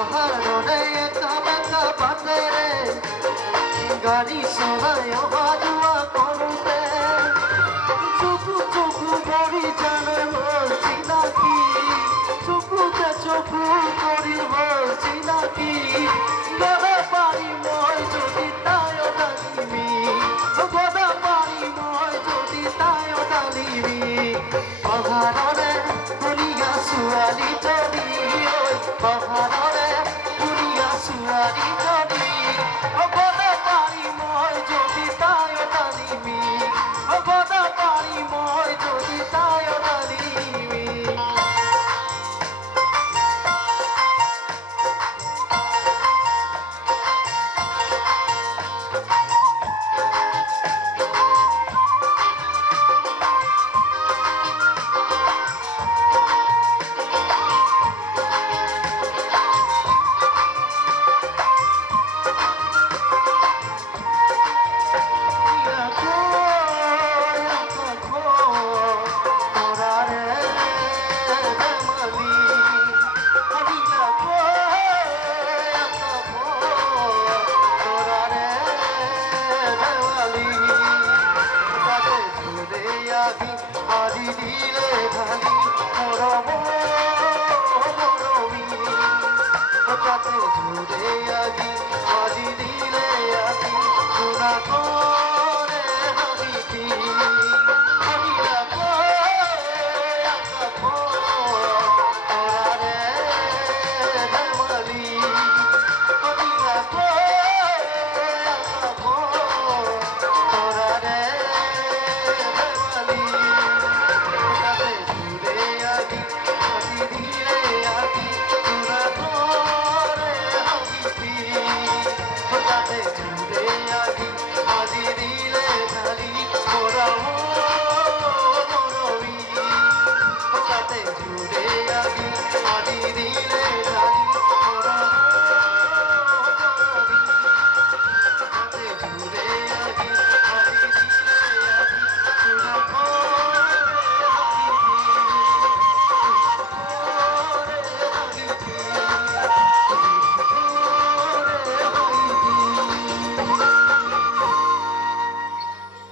পাহাড়ে একা বাঁকা বাটে রে গাড়ি সরায় হাজুয়া করতে চুপু চুপু করি জানে বলছি নাকি চুপুতে চুপু করি বলছি নাকি গদা পারি মই যদি তায়ও ডালিমি গদা পারি মই যদি তায়ও ডালিমি পাহাড়ে পুরিয়া সুয়ালি যদি ওই পাহাড়ে পুরিয়া সুয়ালি যদি গদা পারি মই যদি তায়ও ডালিমি গদা পারি মই যদি তায়ও ডালিমি আদি দিলে ঢালি মরম মরমি তাতে ঝুড়ে আদি দিলে আদি সোনা করে হাবিটি আমি রাখো তোরারে ধর্মালি আমি রাখো তোরারে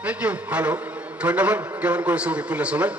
Thank you. Hello. ধন্যবাদ জ্ঞাপন কৰিছোঁ বিপুল দাসলৈ।